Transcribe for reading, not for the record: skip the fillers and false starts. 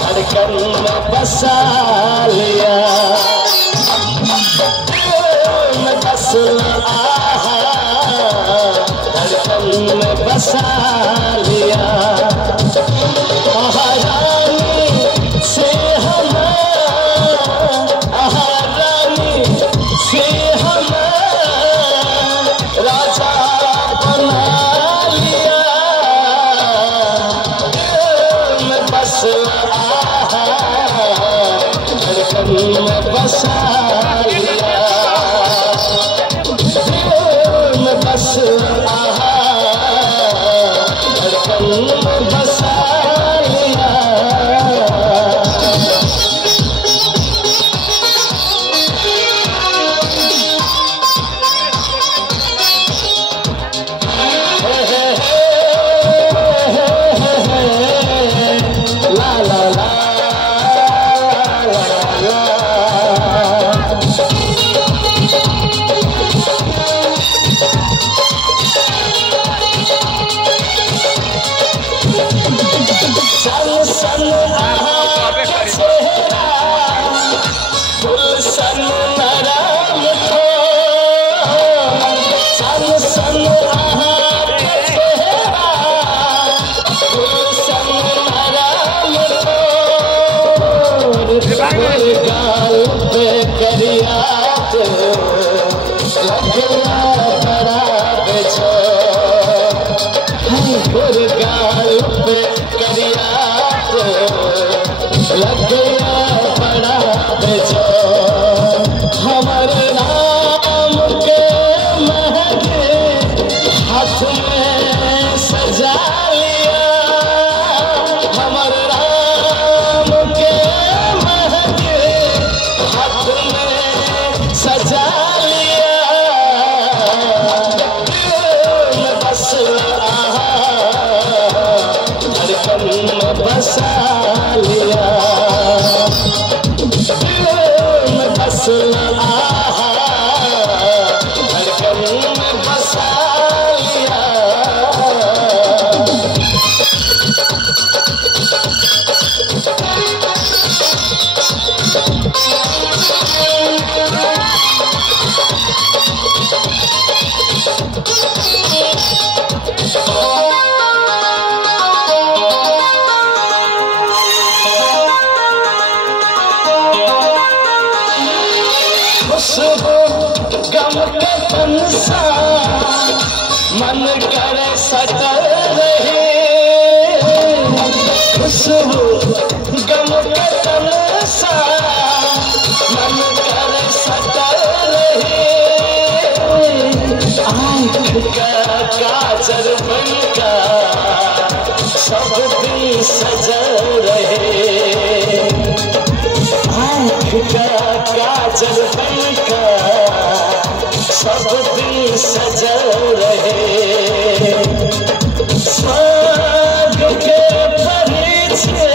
धड़कन में बसा लिया, दिल में बस धड़कन में बसा लिया। महारानी से महारानी से राजा बना लिया, दिल में बस धड़कन में बसा लिया, दिल में बस धड़कन में बसा लिया। ला ला ला सन सन चेहरा गुलशन नरम को, सन सन चेहरा गुलशन नरम को, गाल पे करिया लगला बड़ा बेचो, गाल पे करिया लग गया बड़ा बेचो। हमारे नाम के महके हाथ में सजा लिया, हमारे नाम के महके हाथ में सजा लिया, दिल में बस धड़कन में बसा लिया, दिल में बस धड़कन में बसा लिया। खुशबू गम के तन सा मन करे सटल रहे, खुशबू गम के तन सा मन करे सटल रहे, आँख का काजल बनका सब दिन सजल रहे, आँख का काजल बनका सब दिन सजल रहे, स्वर्ग के परिचय